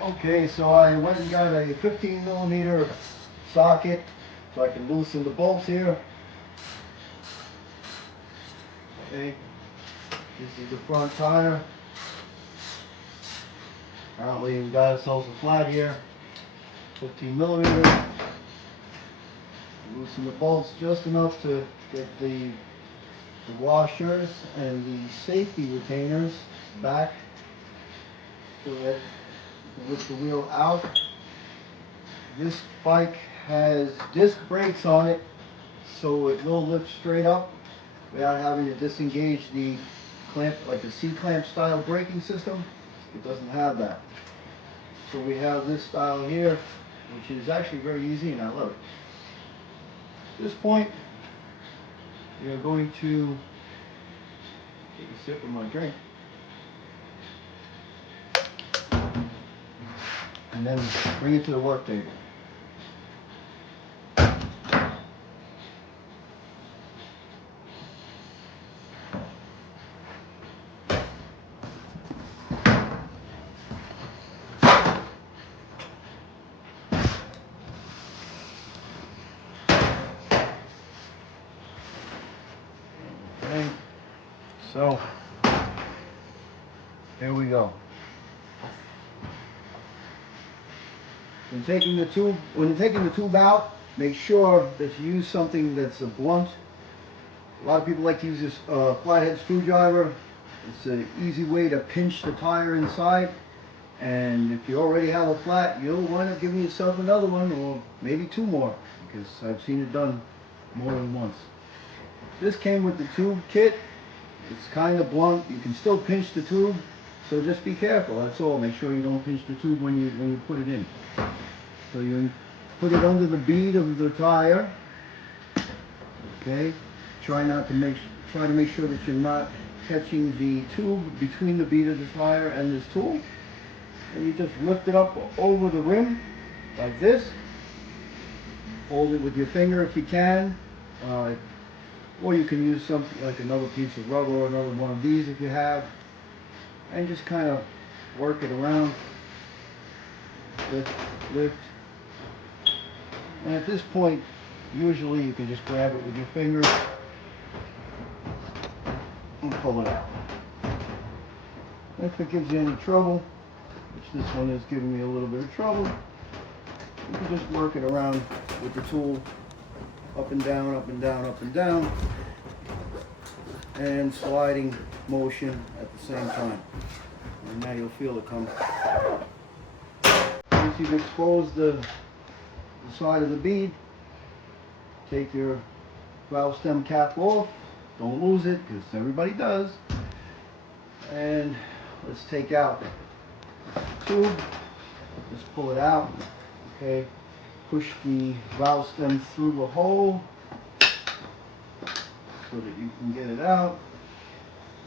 Okay, so I went and got a 15 millimeter socket so I can loosen the bolts here. Okay, this is the front tire. Apparently we got ourselves a flat here, 15 millimeters. Loosen the bolts just enough to get the washers and the safety retainers back so that you can lift the wheel out. This bike has disc brakes on it, so it will lift straight up without having to disengage the clamp, like the C-clamp style braking system. It doesn't have that. So we have this style here, which is actually very easy and I love it. At this point, we are going to take a sip of my drink and then bring it to the work table. Okay, so there we go. When you're taking the tube out, make sure that you use something that's a blunt. A lot of people like to use this flathead screwdriver. It's an easy way to pinch the tire inside. And if you already have a flat, you'll wind up giving yourself another one or maybe two more, because I've seen it done more than once. This came with the tube kit. It's kind of blunt. You can still pinch the tube, so just be careful. That's all. Make sure you don't pinch the tube when you put it in. So you put it under the bead of the tire. Okay. Try to make sure that you're not catching the tube between the bead of the tire and this tool. And you just lift it up over the rim like this. Hold it with your finger if you can. Or you can use something like another piece of rubber or another one of these if you have. And just kind of work it around. Lift, lift. And at this point, usually you can just grab it with your fingers and pull it out. If it gives you any trouble, which this one is giving me a little bit of trouble, you can just work it around with the tool, up and down, up and down, up and down, and sliding motion at the same time. And now you'll feel it come. Once you've exposed the side of the bead, take your valve stem cap off. Don't lose it, because everybody does. And let's take out the tube. Just pull it out. Okay. Push the valve stem through the hole so that you can get it out.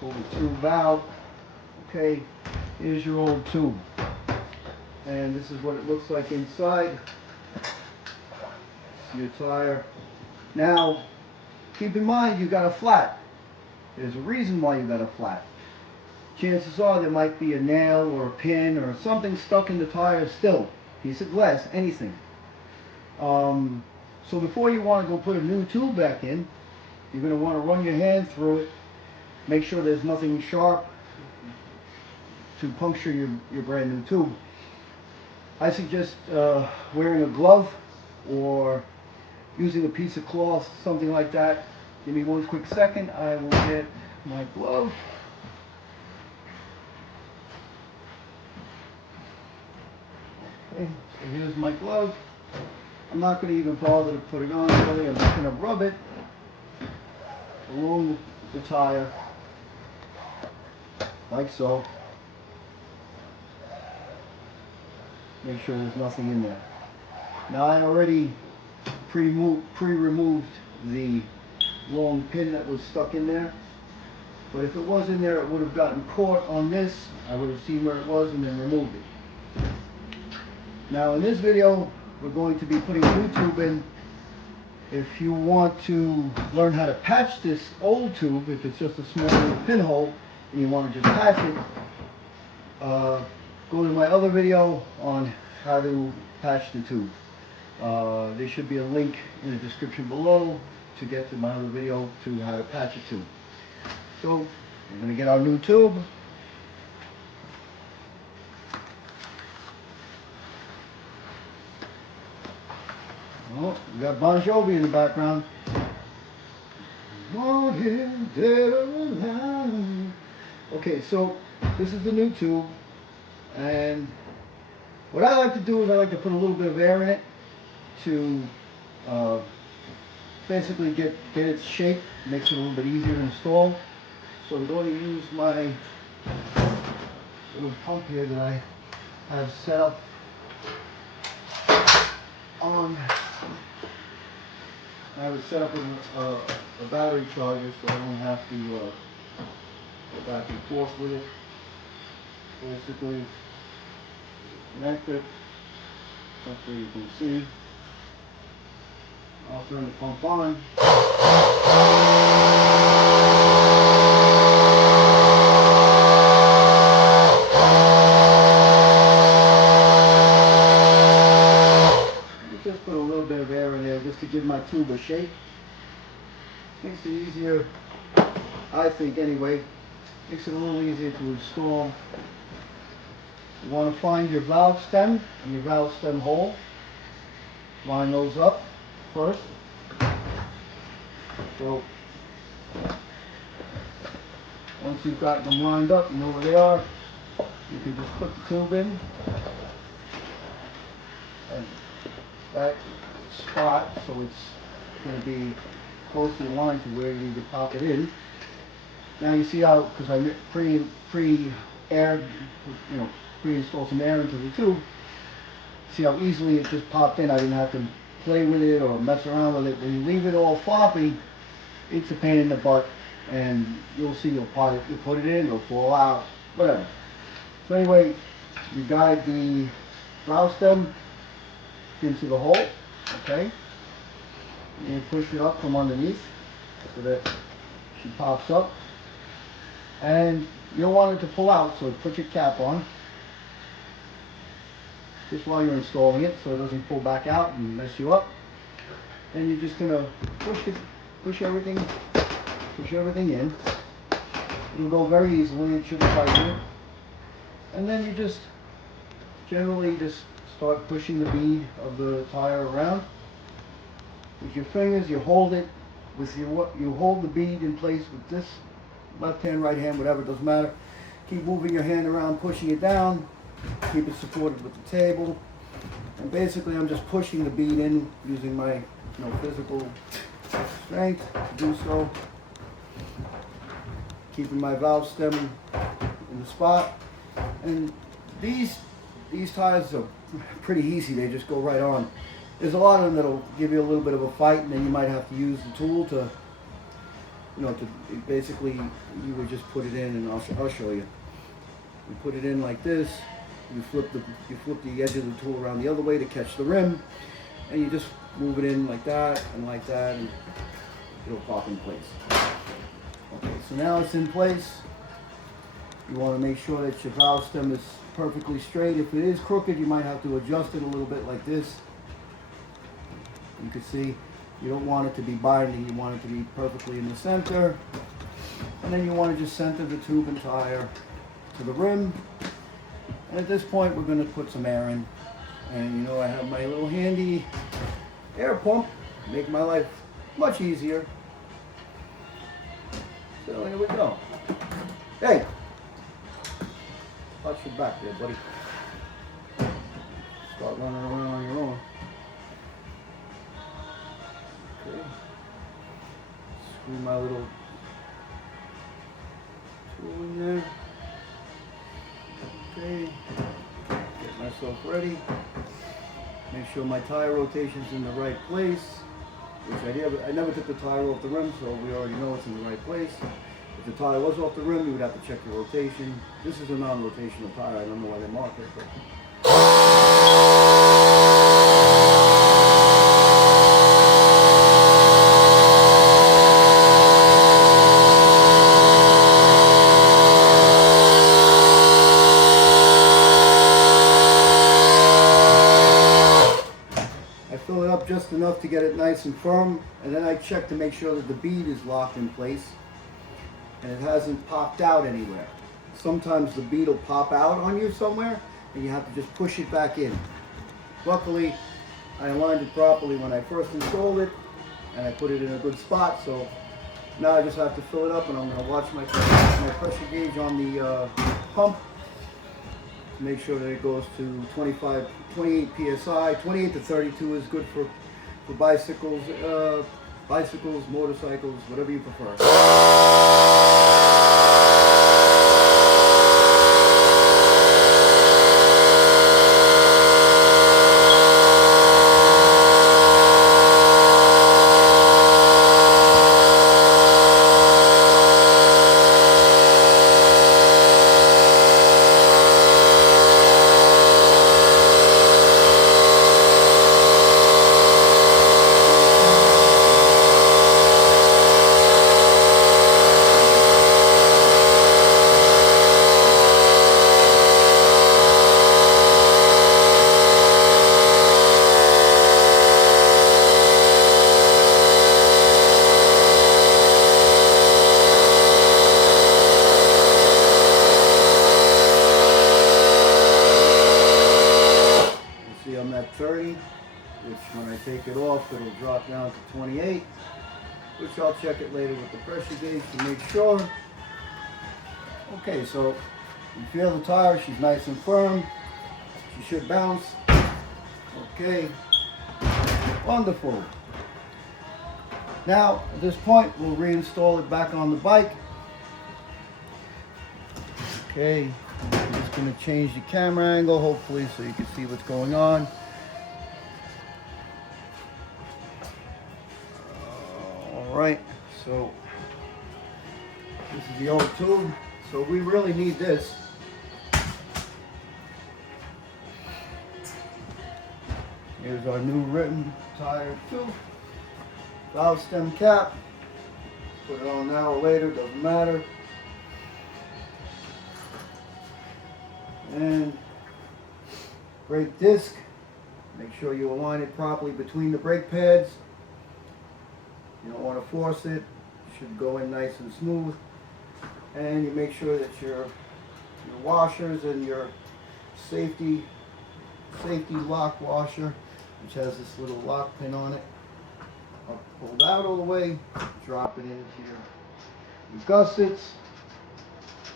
Pull the tube out. Okay. Here's your old tube. And this is what it looks like inside. Your tire. Now, keep in mind you got a flat. There's a reason why you got a flat. Chances are there might be a nail or a pin or something stuck in the tire still. Piece of glass, anything. So before you want to go put a new tube back in, you're going to want to run your hand through it. Make sure there's nothing sharp to puncture your brand new tube. I suggest wearing a glove or using a piece of cloth, something like that. Give me one quick second. I will get my glove. Okay, so here's my glove. I'm not going to even bother to put it on really. I'm just going to rub it along the tire, like so. Make sure there's nothing in there. Now I already pre-removed the long pin that was stuck in there. But if it was in there, it would have gotten caught on this. I would have seen where it was and then removed it. Now in this video, we're going to be putting a new tube in. If you want to learn how to patch this old tube, if it's just a small little pinhole and you want to just patch it, go to my other video on how to patch the tube. There should be a link in the description below to get to my other video to how to patch a tube. So we're going to get our new tube. Oh, we got Bon Jovi in the background. Okay, so this is the new tube, and what I like to do is I like to put a little bit of air in it to basically get its shape, makes it a little bit easier to install. So I'm going to use my little pump here that I have set up on. I have it set up with a battery charger, so I don't have to go back and forth with it. Basically, connect it. Hopefully you can see. I'll turn the pump on. Just put a little bit of air in there just to give my tube a shape. Makes it easier, I think anyway. Makes it a little easier to install. You want to find your valve stem and your valve stem hole. Line those up first. So once you've got them lined up, you know where they are, you can just put the tube in. And that spot, so it's going to be closely aligned to where you need to pop it in. Now you see how, because I pre-installed some air into the tube, see how easily it just popped in. I didn't have to play with it or mess around with it. When you leave it all floppy, it's a pain in the butt, and you'll see you'll put it in, it'll fall out, whatever. So anyway, you guide the valve stem into the hole, okay? And you push it up from underneath so that she pops up. And you'll want it to pull out, so put your cap on just while you're installing it so it doesn't pull back out and mess you up. Then you're just gonna push everything in. It'll go very easily, it shouldn't fight you. And then you just generally just start pushing the bead of the tire around. With your fingers, you hold it with you hold the bead in place with this left hand, right hand, whatever, it doesn't matter. Keep moving your hand around, pushing it down. Keep it supported with the table. And basically I'm just pushing the bead in using my physical strength to do so. Keeping my valve stem in the spot. And these tires are pretty easy, they just go right on. There's a lot of them that'll give you a little bit of a fight, and then you might have to use the tool to basically, you would just put it in, and I'll show you. You put it in like this, you flip the edge of the tool around the other way to catch the rim, and you just move it in like that, and it'll pop in place. Okay, so now it's in place. You want to make sure that your valve stem is perfectly straight. If it is crooked, you might have to adjust it a little bit like this. You can see you don't want it to be binding, you want it to be perfectly in the center. And then you want to just center the tube and tire to the rim. And at this point we're going to put some air in. And I have my little handy air pump, make my life much easier. So here we go. Hey! Watch your back there, buddy. Start running around on your own. Okay. Screw my little tool in there. Okay. Get myself ready. Make sure my tire rotation's in the right place. Which I never took the tire off the rim, so we already know it's in the right place. If the tire was off the rim, you would have to check the rotation. This is a non-rotational tire. I don't know why they mark it, but up just enough to get it nice and firm, and then I check to make sure that the bead is locked in place and it hasn't popped out anywhere. Sometimes the bead will pop out on you somewhere and you have to just push it back in. Luckily, I aligned it properly when I first installed it and I put it in a good spot, so now I just have to fill it up, and I'm going to watch my pressure gauge on the pump to make sure that it goes to 28 psi. 28 to 32 is good for bicycles, motorcycles, whatever you prefer. I'm at 30, which when I take it off, it'll drop down to 28, which I'll check it later with the pressure gauge to make sure. Okay, so you feel the tire, she's nice and firm. She should bounce. Okay, wonderful. Now, at this point, we'll reinstall it back on the bike. Okay, I'm just going to change the camera angle, hopefully, so you can see what's going on. All right, so this is the old tube, so we really need this. Here's our new written tire tube, valve stem cap. Put it on now or later, doesn't matter. And brake disc, make sure you align it properly between the brake pads. You don't want to force it, it should go in nice and smooth. And you make sure that your washers and your safety lock washer, which has this little lock pin on it, are pulled out all the way, drop it into your gussets,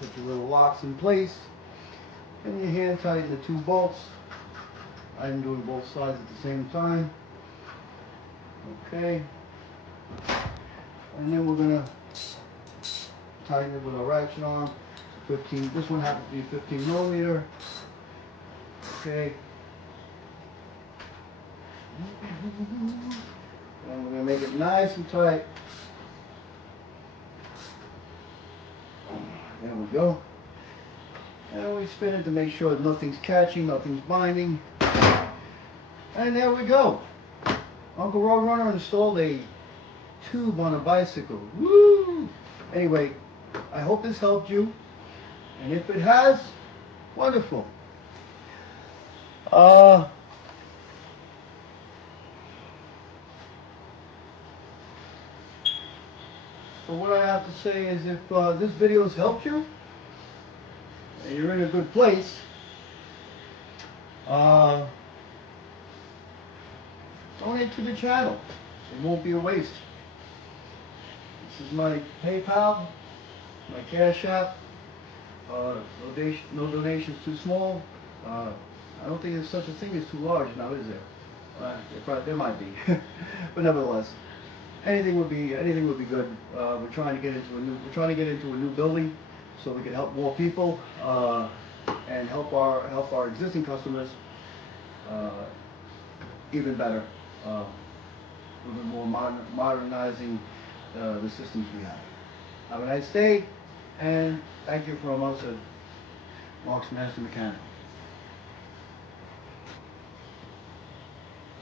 put your little locks in place. And you hand tighten the two bolts. I'm doing both sides at the same time. Okay. And then we're going to tighten it with a ratchet arm. 15. This one happens to be 15 millimeter. Okay. And we're going to make it nice and tight. There we go. And we spin it to make sure nothing's catching, nothing's binding. And there we go. Uncle Roadrunner installed a tube on a bicycle. Woo! Anyway, I hope this helped you. And if it has, wonderful. So what I have to say is, if this video has helped you, and you're in a good place, donate to the channel. It won't be a waste. This is my PayPal, my Cash App. No donations too small. I don't think there's such a thing as too large now, is there? There might be, but nevertheless, anything would be good. We're trying to get into a new building, so we can help more people and help our existing customers even better. We've been more modernizing the systems we have. Have a nice day, and thank you from us at Mark's Master Mechanic.